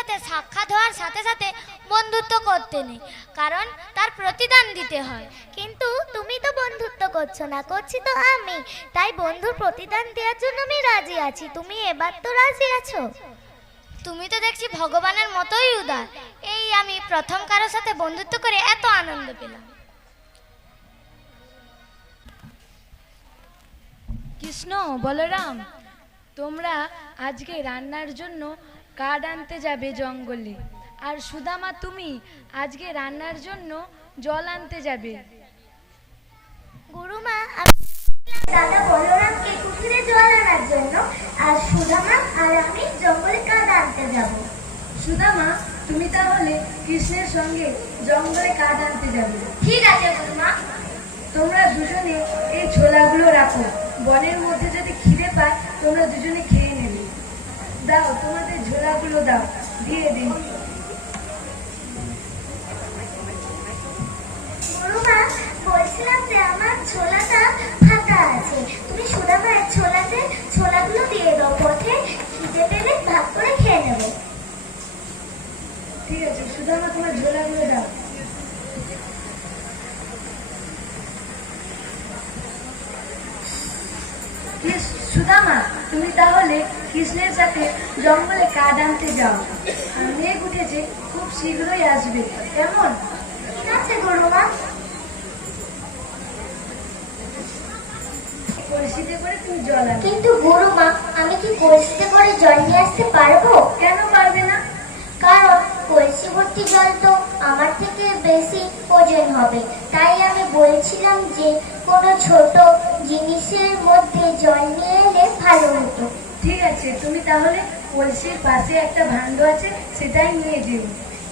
সাথে সাক্ষাৎ হওয়ার সাথে সাথে বন্ধুত্ব করতে নেই, কারণ তার প্রতিদান দিতে হয়। কিন্তু তুমি তো বন্ধুত্ব করছ না, করছি তো আমি। তাই বন্ধুর প্রতিদান দেওয়ার জন্য আমি রাজি আছি। তুমি এবার তো রাজি আছো? তুমি তো দেখছি ভগবানের মতোই উদার। এই আমি প্রথম কারোর সাথে বন্ধুত্ব করে এত আনন্দ পেলাম। কৃষ্ণ, বলরাম, তোমরা আজকে রান্নার জন্য কাঠ আনতে যাবে জঙ্গলে। আর সুদামা তুমি আজকে রান্নার জন্য জল আনতে যাবে। গুরুমা দাদা বলরামকে কুঠিরে জল আনার জন্য আর সুধামা আর আমি জঙ্গলে কাঠ আনতে যাব। সুদামা তুমি তাহলে কৃষ্ণের সঙ্গে জঙ্গলে কাঠ আনতে যাবে। ঠিক আছে গুরুমা। তোমরা দুজনে এই ছোলাগুলো রাখো। বনের মধ্যে যদি খিদে পায় তোমরা দুজনে খেয়ে দাও তোমাদের ঝোলাগুলো দাও দিয়ে দিন। বলছিলাম যে আমার ছোলাটা ফাটা আছে। তুমি সুধামায়ের ছোলাতে ছোলাগুলো দিয়ে দাও পথে খিদে পেলে ভাগ করে খেয়ে নেব। ঠিক আছে তোমার ঝোলাগুলো দাও। সুদামা তুমি তাহলে কৃষ্ণের সাথে জঙ্গলে কাঠ আনতে যাও। মেঘ উঠেছে খুব শীঘ্রই আসবে। কেমন? ঠিক আছে গুরুমা পরিস্থিতি করে তুমি জল কিন্তু গুরুমা আমি কি কলসিতে করে জল নিয়ে আসতে পারব? কেন পারবে না? কারণ কলসি ভর্তি জল তো আমার থেকে বেশি ওজন হবে। তাই আমি বলছিলাম যে কোনো ছোট জিনিসের মধ্যে জল নিয়ে এলে ভালো হতো। ঠিক আছে তুমি তাহলে কলসির পাশে একটা ভাণ্ড আছে সেটাই নিয়ে যেও।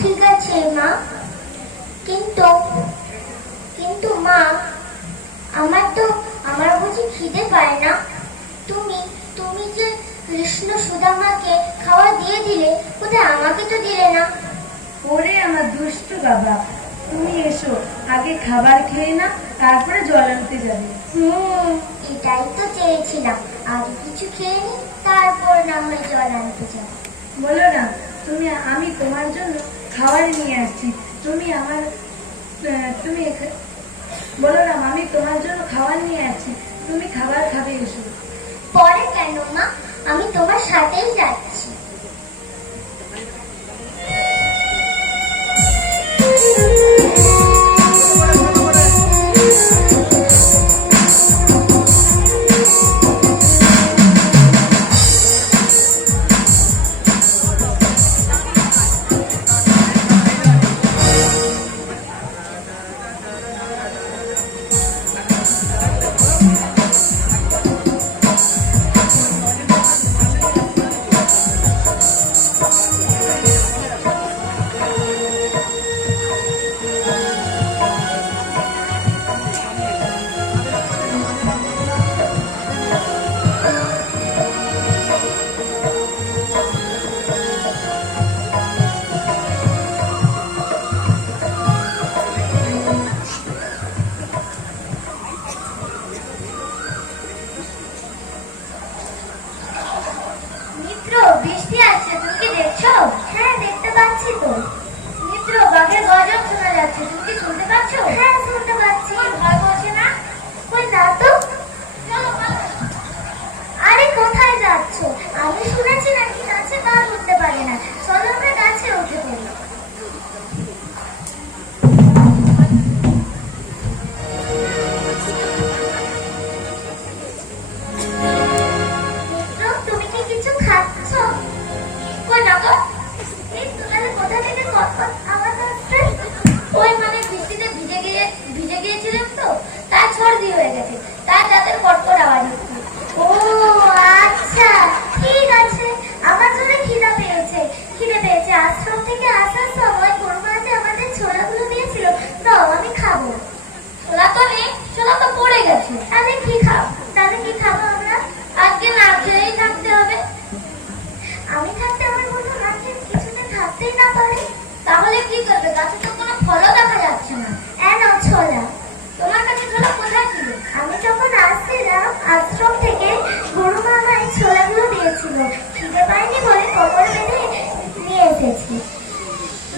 ঠিক আছে মা। কিন্তু কিন্তু মা আমার তো আমার বুঝি খিদে পায় না। তুমি তুমি যে কৃষ্ণ সুদামাকে খাওয়া দিয়ে দিলে কোথায় আমাকে তো দিলে না ওরে আমার দুষ্টু বাবা তুমি এসো আগে খাবার খেয়ে না তারপরে জল আনতে যাবে। হুম এটাই তো চেয়েছিলাম। আগে কিছু খেয়ে নি তারপর না হয় জল আনতে যাব। বলো না তুমি আমি তোমার জন্য খাবার নিয়ে আসছি। তুমি আমার তুমি বলো না আমি তোমার জন্য খাবার নিয়ে আসছি। তুমি খাবার খাবে এসো। পরে কেন মা? আমি তোমার সাথেই যাচ্ছি। মিত্র বাঘের যাচ্ছে। তুমি কি শুনতে পাচ্ছ? হ্যাঁ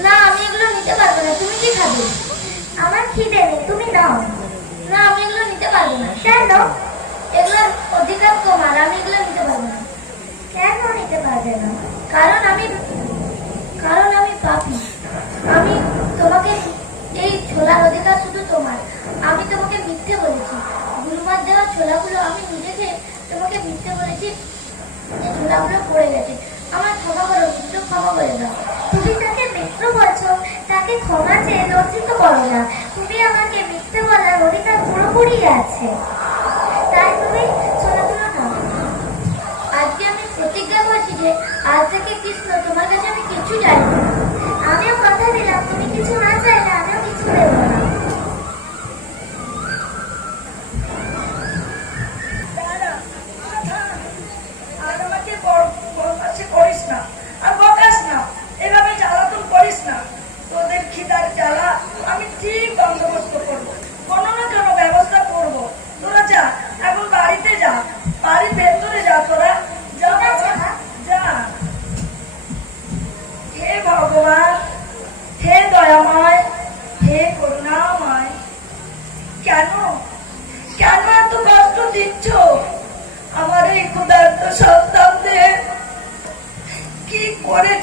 না, আমি এগুলো নিতে পারব না। তুমি কি খাবে? আমার খিদে নেই, তুমি নাও। না, আমি এগুলো নিতে পারব না। কেন? এগুলোর অধিকার তোমার, আমি এগুলো নিতে পারব না। কেন নিতে পারবে না? কারণ আমি কারণ আমি পাপি। আমি তোমাকে, এই ছোলার অধিকার শুধু তোমার। আমি তোমাকে মিথ্যে বলেছি। গুরুমার দেওয়া ছোলাগুলো আমি নিজেকে তোমাকে মিথ্যে বলেছি। যে ছোলাগুলো পড়ে গেছে আমার ক্ষমা করো কিন্তু ক্ষমা করে দাও তুমি তাকে মিত্র বলছো তাকে ক্ষমা চেয়ে লজ্জিত করো না। তুমি আমাকে মিথ্যে বলার অধিকার পুরোপুরি আছে। তাই তুমি আজকে আমি প্রতিজ্ঞা করছি যে আজ থেকে কৃষ্ণ, তোমার কাছে আমি কিছু চাইব আমিও কথা দিলাম, তুমি কিছু না চাইলে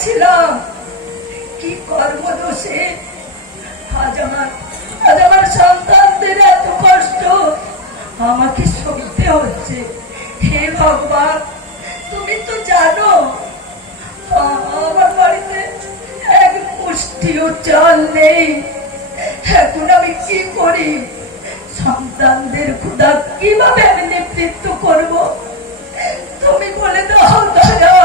করেছিলাম কি কর্মদোষে আজ আমার আজ আমার সন্তানদের এত কষ্ট। আমাকে সইতে হচ্ছে। হে ভগবান, তুমি তো জানো, আমার বাড়িতে এক মুষ্টিও চাল নেই। এখন আমি কি করি? সন্তানদের ক্ষুধা কীভাবে আমি নেতৃত্ব করব? তুমি বলে দাও দয়াল।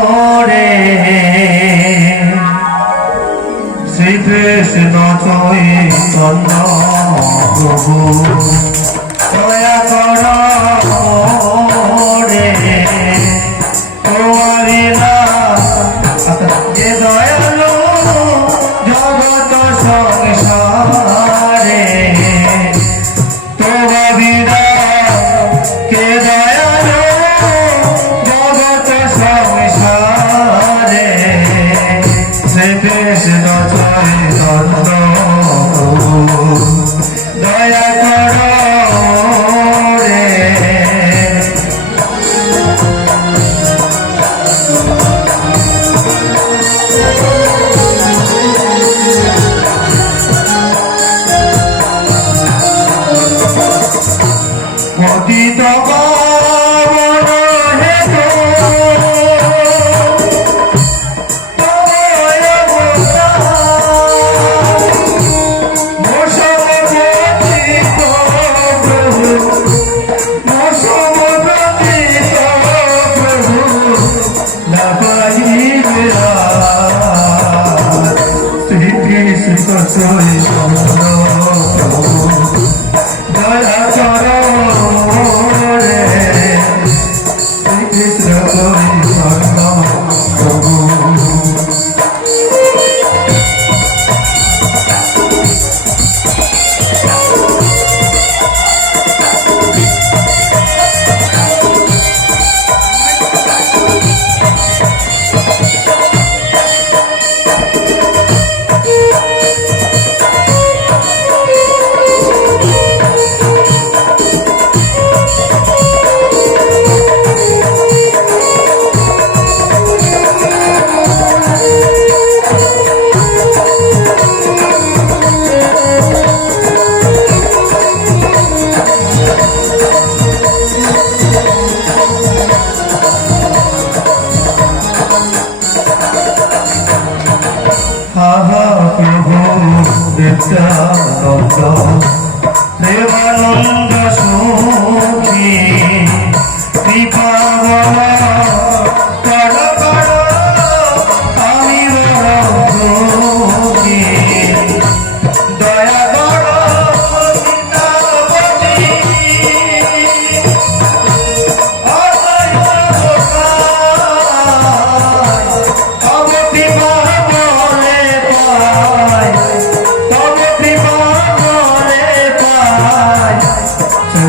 রে শ্রীকৃষ্ণ চৈতন্য প্রভু। দয়া কর। কর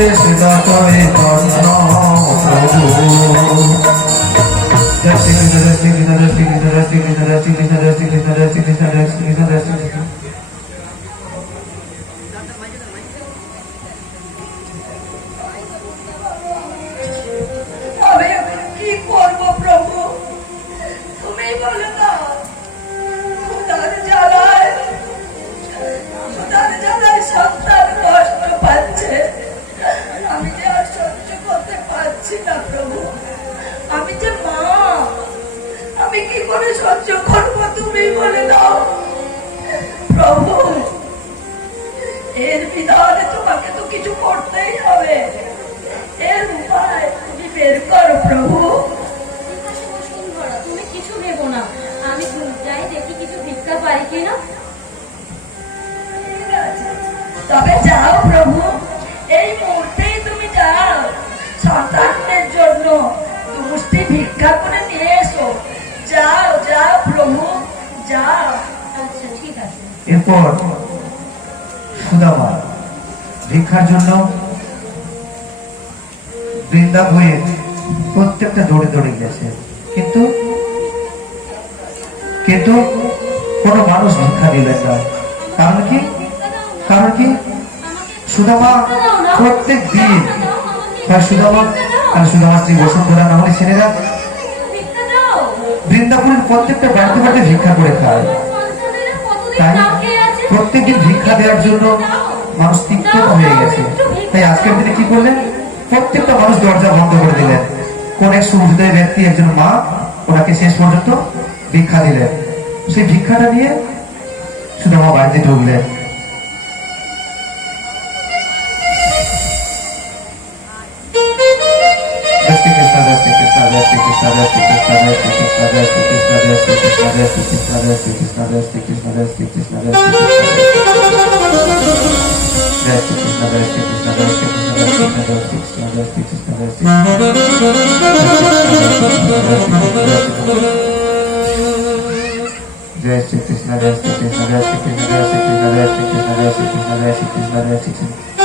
सदा पाए पाना বলো না খুদা জ্বালায় খুদা তবে যাও প্রভু, এই মুহূর্তেই তুমি যাও। সন্তানদের জন্য দুষ্টি ভিক্ষা করে নিয়ে এসো। যাও যাও প্রভু, যাও। আচ্ছা এরপর সুদামা ভিক্ষার জন্য বৃন্দাবয়ে প্রত্যেকটা দৌড়ে দৌড়ে গেছে। কিন্তু কিন্তু কোনো মানুষ ভিক্ষা দিলেন না কারণ কি? কারণ কি? সুদামা প্রত্যেক দিন হয় সুদামা আর সুদামা শ্রী বসুন্ধরা না হলে ছেলেরা বৃন্দাবনের প্রত্যেকটা বাড়িতে বাড়িতে ভিক্ষা করে খায়। তাই না খেয়ে আছে প্রত্যেকদিন ভিক্ষা দেওয়ার জন্য মানুষ তিক্ত হয়ে গেছে। তাই আজকের দিনে কি করলেন? প্রত্যেকটা মানুষ দরজা বন্ধ করে দিলেন। কোন এক সুহৃদয় ব্যক্তি, একজন মা, ওনাকে শেষ পর্যন্ত ভিক্ষা দিলেন। সেই ভিক্ষাটা নিয়ে শুধু আমার বাড়িতে ঢুকলেন জয় Shrikrishna Jai Shri Krishna, Jai Shri Krishna, Jai Shri Krishna, Jai Shri Krishna, Jai Shri Krishna, Jai Shri Krishna, Krishna, Krishna.